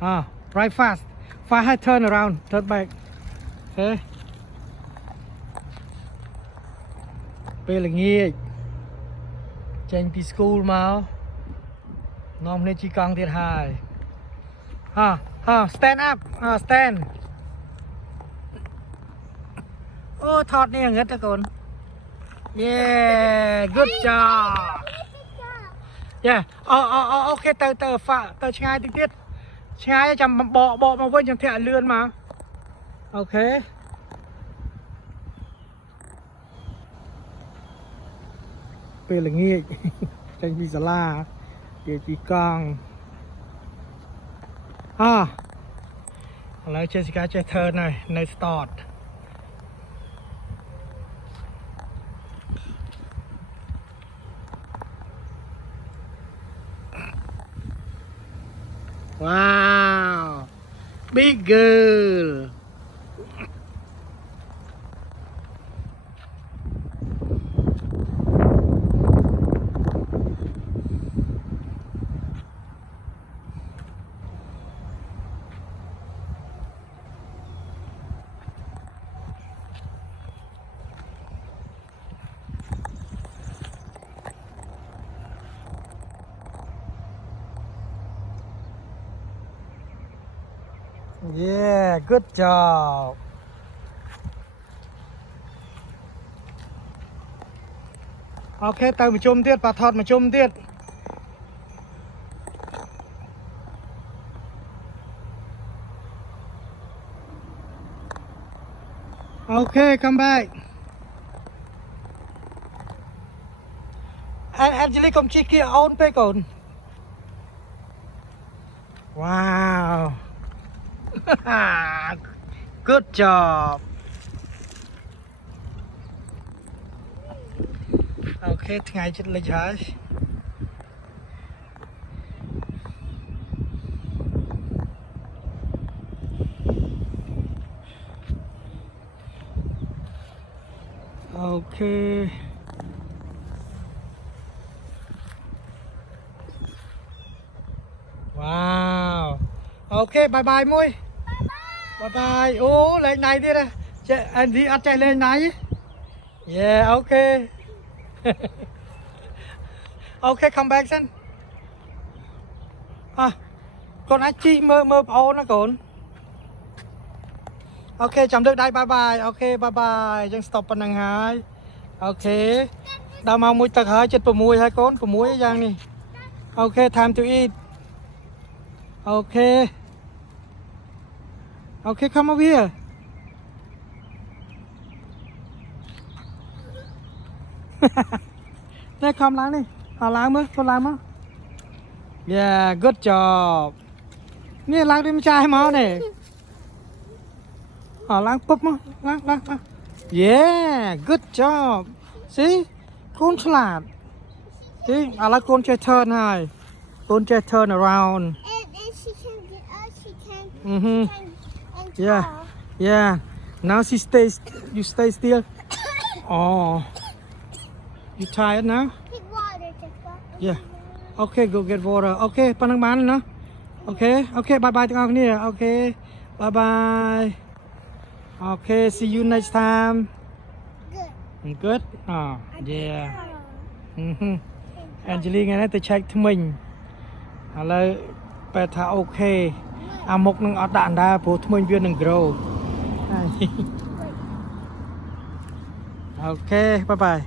Right fast. Fast, turn around, turn back. Okay. ពេលល្ងាចចេញពី school មកនាំគ្នាជិះកង់ទៀតហើយ stand up stand អូថតនេះងឹតទៅកូន Yeah good job Yeah អូខេទៅឆ្ងាយតិចទៀតឆ្ងាយចាំបកមកវិញចាំធាក់លឿនមកអូខេពេលល្ងាចចេញពីសាលាជាជីកង់ឥឡូវ Jessica ចេះ turn ហើយនៅ start Wow big girl Yeah good job Okay ទៅមកជុំទៀតប៉ាថតមកជុំទៀត Okay come back Angelique កុំជិះគៀអូនពេកកូន Wow Good job Okay ថ្ងៃជិតលិចហើយអូខេWow Okay bye bye មួយ Bye bye អូលេងណៃទៀតចេះអានឌីអត់ចេះលេងណៃ Yeah okay Okay come back សិនកូនអាចជីមើលប្អូនណាកូន Okay ចាំលើកដៃ bye bye Okay bye bye យើង stop ប៉ុណ្្នឹងហើយ Okay ដល់ម៉ោង1ទឹកហើយជិត6ហើយកូន6យ៉ាងនេះ Okay time to eat Okay Okay come over here នេះខំឡើងនេះឡើងមើលកូនឡើងមក Yeah good job នេះឡើងដូចម្ចាស់ឲ្យមកនេះឡើងពុបមកឡើង Yeah good job See កូនឆ្លាត See ឥឡូវកូនចេះ turn ហើយកូនចេះ turn around And she can get up, she can Yeah Yeah now she stays you stay still Oh You tired now get water, Jessica. Yeah Okay go get water Okay ប៉ុណ្្នឹងបានណា Okay bye bye ទាំងអស់គ្នា Okay bye bye Okay see you next time Good. Good Yeah Angelique ថ្ងៃនេះទៅ check ធ្មេញឥឡូវបែរថាអូខេអាមុខនឹងអត់ដាក់អណ្ដាព្រោះធ្មេញវានឹង grow Okay bye bye